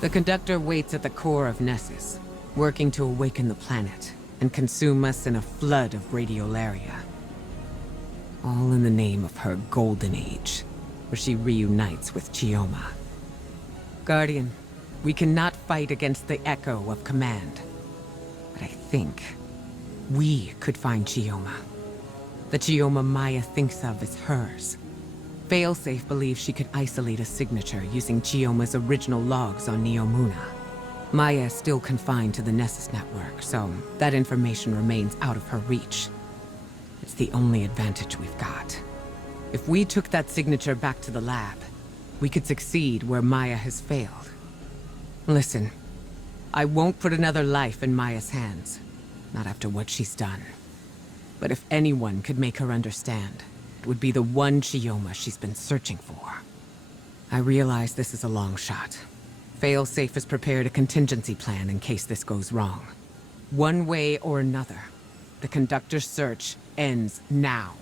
The conductor waits at the core of Nessus, working to awaken the planet and consume us in a flood of radiolaria. All in the name of her golden age, where she reunites with Chioma. Guardian, we cannot fight against the echo of command. But I think we could find Chioma. The Chioma Maya thinks of as hers. Failsafe believes she could isolate a signature using Chioma's original logs on Neomuna. Maya is still confined to the Nessus network, so that information remains out of her reach. It's the only advantage we've got. If we took that signature back to the lab, we could succeed where Maya has failed. Listen, I won't put another life in Maya's hands, not after what she's done. But if anyone could make her understand, it would be the one Chioma she's been searching for. I realize this is a long shot. Failsafe has prepared a contingency plan in case this goes wrong. One way or another, the conductor's search ends now.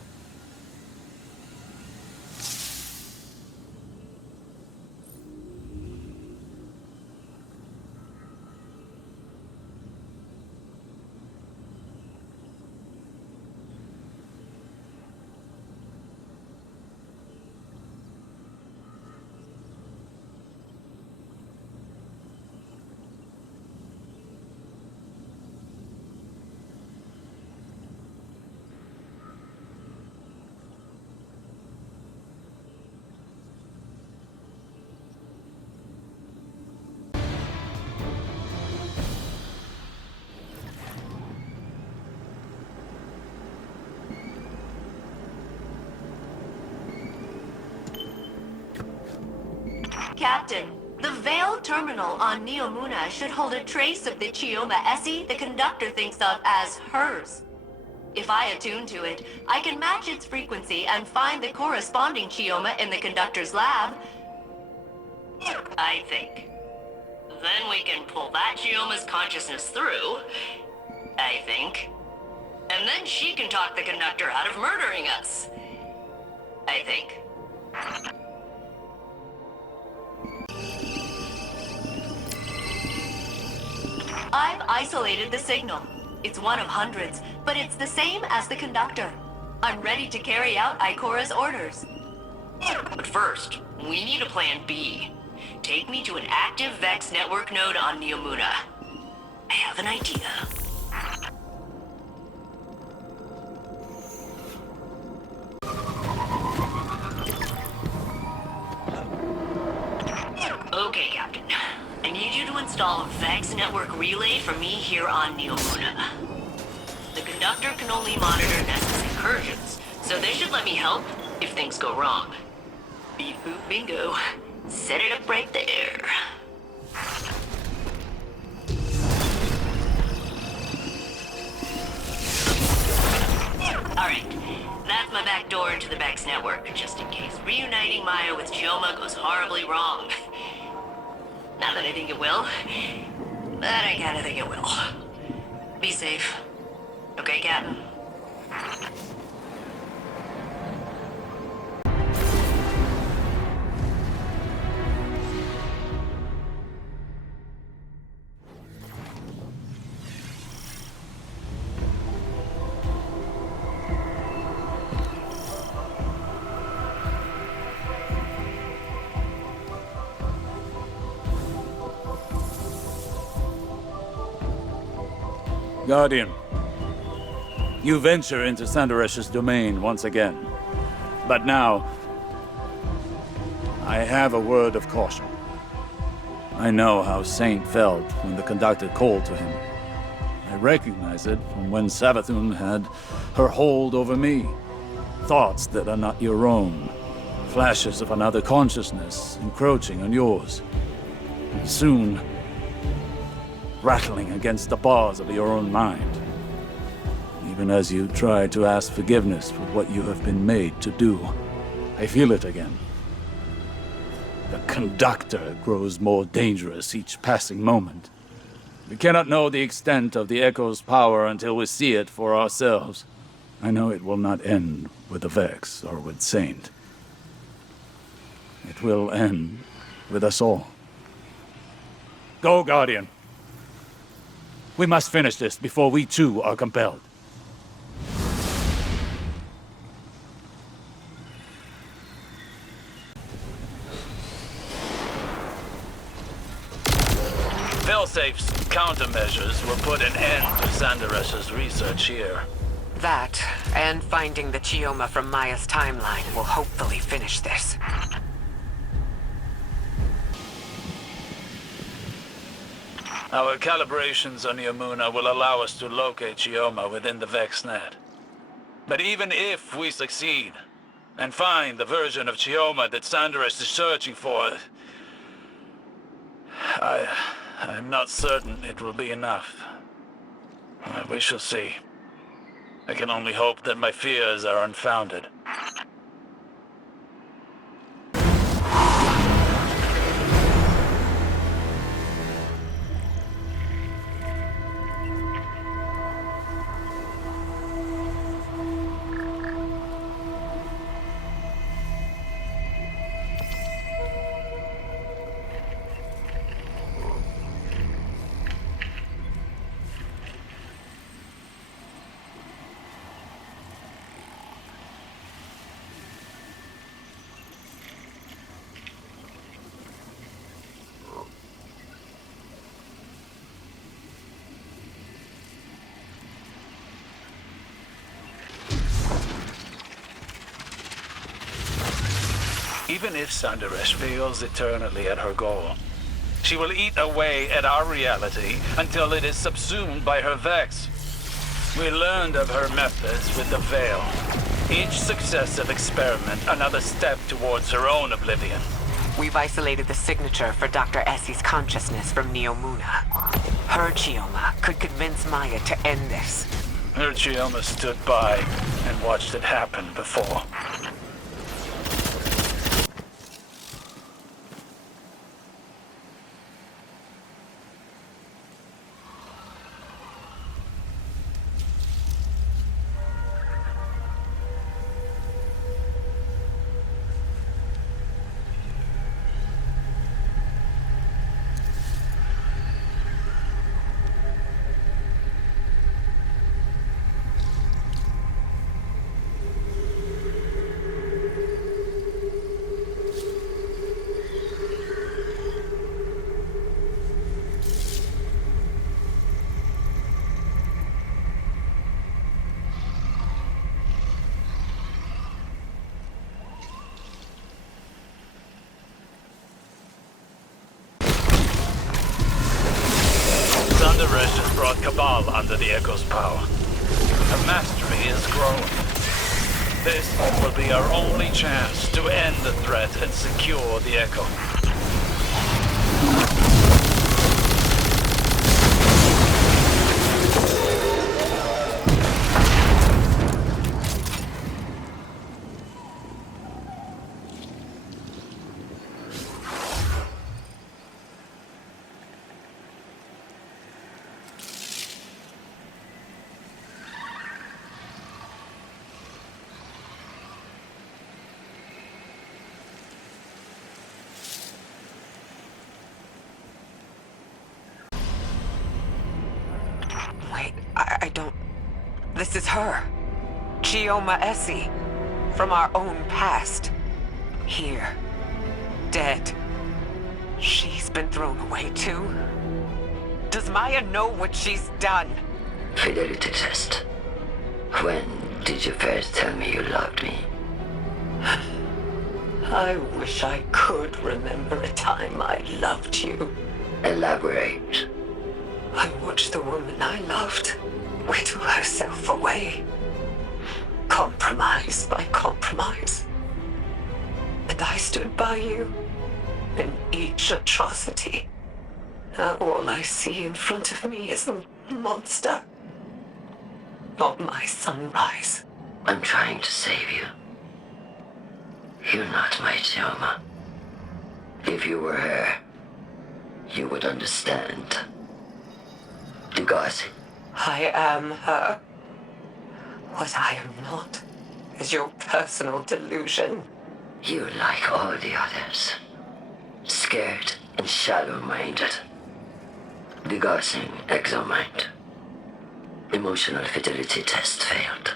Captain, the Veil terminal on Neomuna should hold a trace of the Chioma Essie the conductor thinks of as hers. If I attune to it, I can match its frequency and find the corresponding Chioma in the conductor's lab. I think. Then we can pull that Chioma's consciousness through, I think. And then she can talk the conductor out of murdering us, I think. I've isolated the signal. It's one of hundreds, but it's the same as the conductor. I'm ready to carry out Ikora's orders. But first, we need a plan B. Take me to an active Vex network node on Neomuna. I have an idea. Okay, Captain. I need you to install a Vex network relay for me here on Neomuna. The conductor can only monitor Nessus incursions, so they should let me help if things go wrong. Beep boop bingo. Set it up right there. Alright, that's my back door into the Vex network, just in case reuniting Maya with Chioma goes horribly wrong. Not that I think it will, but I kinda think it will. Be safe. Okay, Captain? Guardian, you venture into Sundaresh's domain once again. But now, I have a word of caution. I know how Saint felt when the conductor called to him. I recognize it from when Savathun had her hold over me. Thoughts that are not your own. Flashes of another consciousness encroaching on yours. And soon, rattling against the bars of your own mind. Even as you try to ask forgiveness for what you have been made to do, I feel it again. The conductor grows more dangerous each passing moment. We cannot know the extent of the Echo's power until we see it for ourselves. I know it will not end with the Vex or with Saint. It will end with us all. Go, Guardian. We must finish this before we too are compelled. Failsafe's countermeasures will put an end to Sundaresh's research here. That, and finding the Chioma from Maya's timeline will hopefully finish this. Our calibrations on Neomuna will allow us to locate Chioma within the VexNet. But even if we succeed, and find the version of Chioma that Sundaresh is searching for, I'm not certain it will be enough. We shall see. I can only hope that my fears are unfounded. Even if Sundaresh fails eternally at her goal, she will eat away at our reality until it is subsumed by her Vex. We learned of her methods with the Veil. Each successive experiment another step towards her own oblivion. We've isolated the signature for Dr. Essie's consciousness from Neomuna. Her Chioma could convince Maya to end this. Her Chioma stood by and watched it happen before. Sundaresh has brought Cabal under the Echo's power. Her mastery is growing. This will be our only chance to end the threat and secure the Echo. Wait, I don't... This is her. Chioma Essie. From our own past. Here. Dead. She's been thrown away too. Does Maya know what she's done? Fidelity test. When did you first tell me you loved me? I wish I could remember a time I loved you. Elaborate. I watched the woman I loved whittle herself away. Compromise by compromise. And I stood by you in each atrocity. Now all I see in front of me is a monster. Not my sunrise. I'm trying to save you. You're not my Chioma. If you were her, you would understand. Degassi. I am her. What I am not is your personal delusion. You're like all the others. Scared and shallow-minded. Degaussing exomind. Emotional fidelity test failed.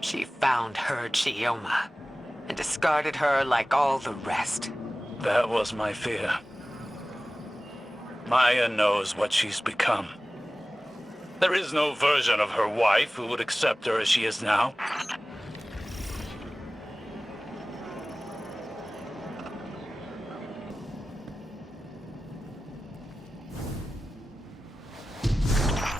She found her Chioma and discarded her like all the rest. That was my fear. Maya knows what she's become. There is no version of her wife who would accept her as she is now.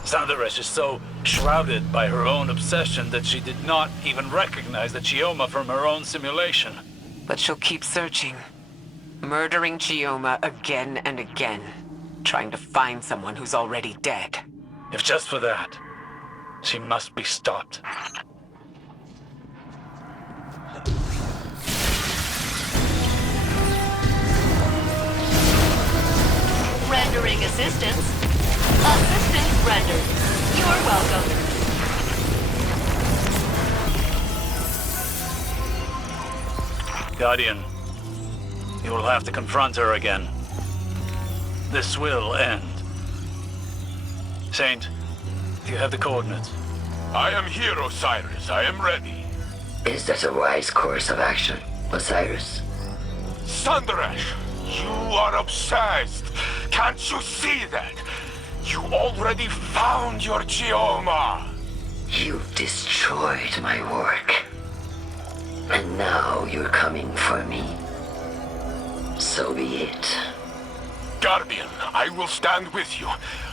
Sundaresh is so shrouded by her own obsession that she did not even recognize the Chioma from her own simulation. But she'll keep searching, murdering Chioma again and again, trying to find someone who's already dead. If just for that, she must be stopped. Rendering assistance. Assistance rendered. You're welcome. Guardian, you will have to confront her again. This will end. Saint, do you have the coordinates? I am here, Osiris. I am ready. Is that a wise course of action, Osiris? Sundaresh, you are obsessed. Can't you see that? You already found your Chioma. You've destroyed my work. And now you're coming for me. So be it. Guardian, I will stand with you.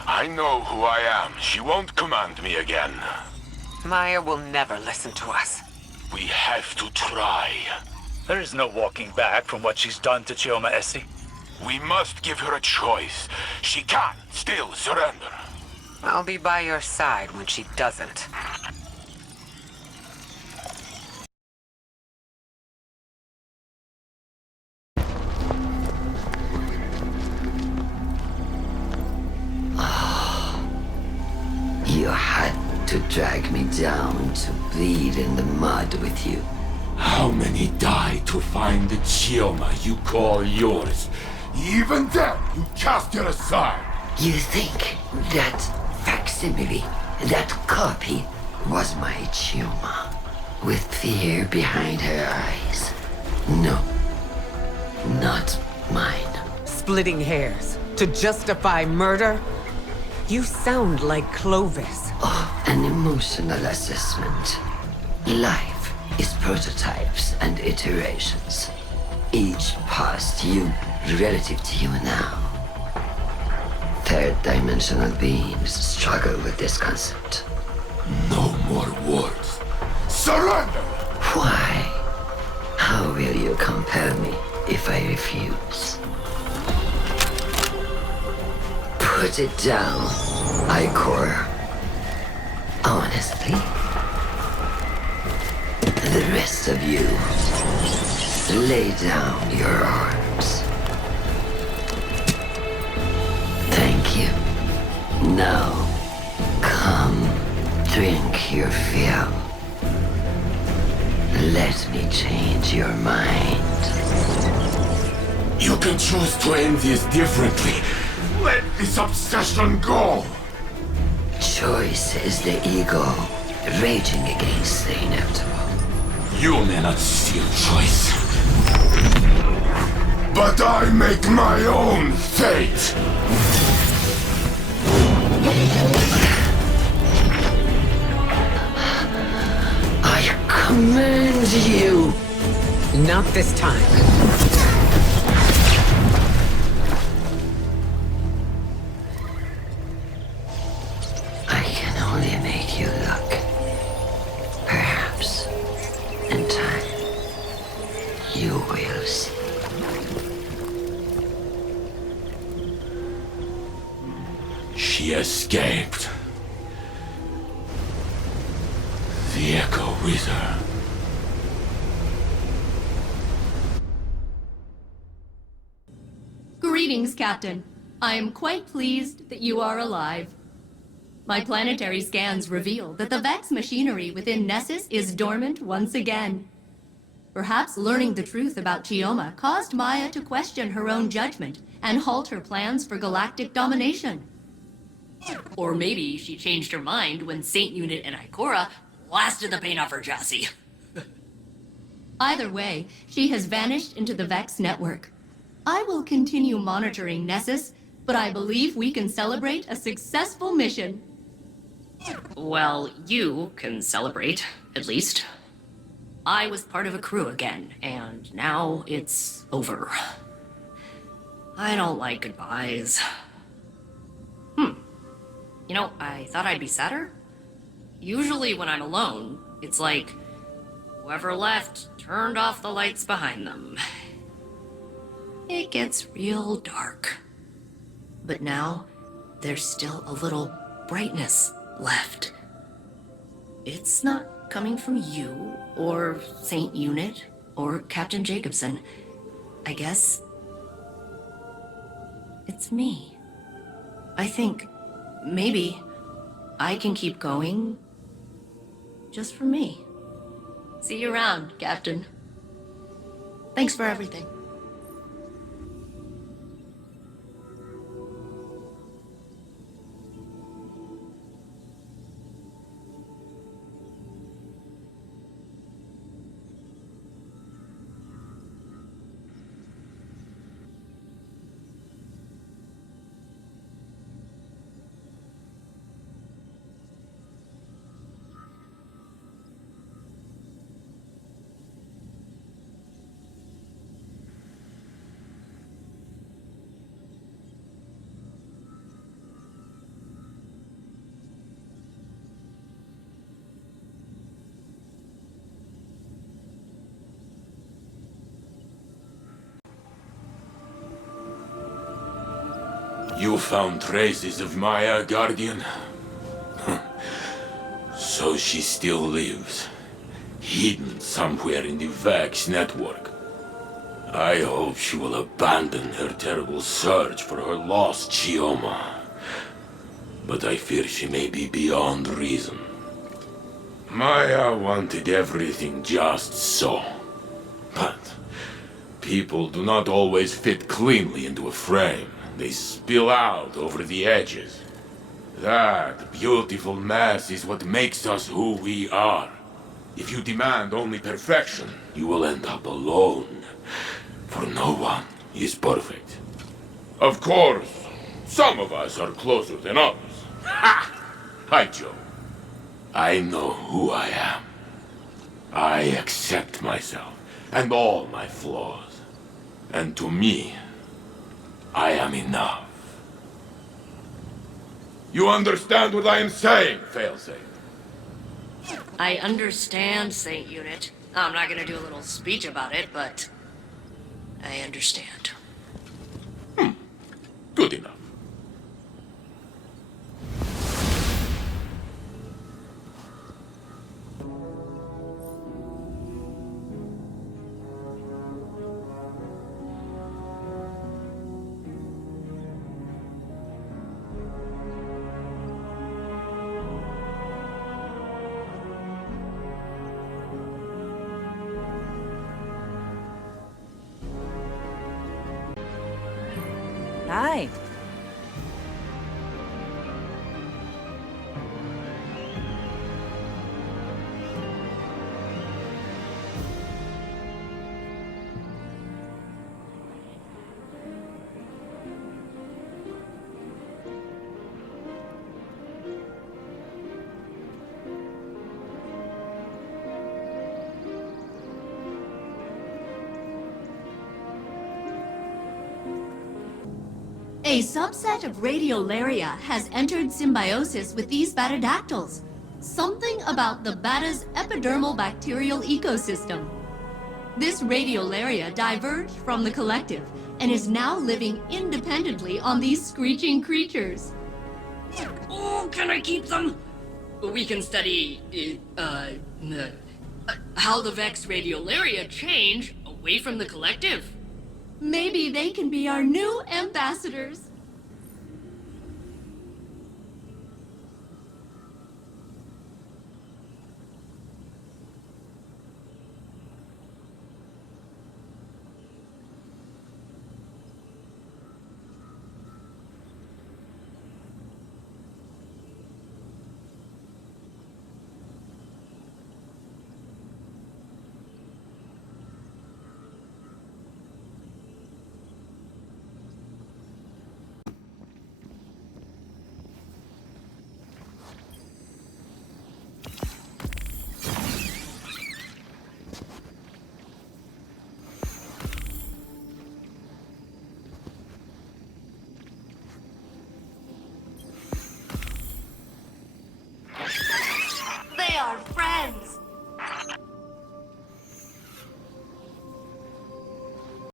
I know who I am. She won't command me again. Maya will never listen to us. We have to try. There is no walking back from what she's done to Chioma Essie. We must give her a choice. She can still surrender. I'll be by your side when she doesn't. You had to drag me down to bleed in the mud with you. How many died to find the Chioma you call yours? Even then, you cast her aside. You think that facsimile, that copy, was my Chioma? With fear behind her eyes? No. Not mine. Splitting hairs to justify murder? You sound like Clovis. Oh, an emotional assessment. Life is prototypes and iterations. Each past you relative to you now. Third-dimensional beings struggle with this concept. No more words. Surrender! Why? How will you compel me if I refuse? Put it down, Encore. Honestly. The rest of you, lay down your arms. Thank you. Now, come, drink your fill. Let me change your mind. You can choose to end this differently. Let this obsession go! Choice is the ego raging against the inevitable. You may not steal choice. But I make my own fate! I command you! Not this time. I can only make you look. Perhaps, in time, you will see. She escaped. The echo with her. Greetings, Captain. I am quite pleased that you are alive. My planetary scans reveal that the Vex machinery within Nessus is dormant once again. Perhaps learning the truth about Chioma caused Maya to question her own judgment and halt her plans for galactic domination. Or maybe she changed her mind when Saint Unit and Ikora blasted the paint off her chassis. Either way, she has vanished into the Vex network. I will continue monitoring Nessus, but I believe we can celebrate a successful mission. Well, you can celebrate, at least. I was part of a crew again, and now it's over. I don't like goodbyes. You know, I thought I'd be sadder. Usually when I'm alone, it's like whoever left turned off the lights behind them. It gets real dark. But now, there's still a little brightness left. It's not coming from you, or Saint Unit, or Captain Jacobson. I guess it's me. I think maybe I can keep going just for me. See you around, Captain. Thanks for everything. You found traces of Maya, Guardian? So she still lives, hidden somewhere in the Vex network. I hope she will abandon her terrible search for her lost Chioma. But I fear she may be beyond reason. Maya wanted everything just so. But people do not always fit cleanly into a frame. They spill out over the edges. That beautiful mess is what makes us who we are. If you demand only perfection, you will end up alone. For no one is perfect. Of course, some of us are closer than others. Ha! I joke. I know who I am. I accept myself and all my flaws. And to me, I am enough. You understand what I am saying, Failsafe? I understand, Saint Unit. I'm not gonna do a little speech about it, but I understand. Good enough. Hi. A subset of Radiolaria has entered symbiosis with these batadactyls. Something about the bata's epidermal bacterial ecosystem. This Radiolaria diverged from the collective and is now living independently on these screeching creatures. Oh, can I keep them? We can study, how the Vex Radiolaria change away from the collective. Maybe they can be our new ambassadors.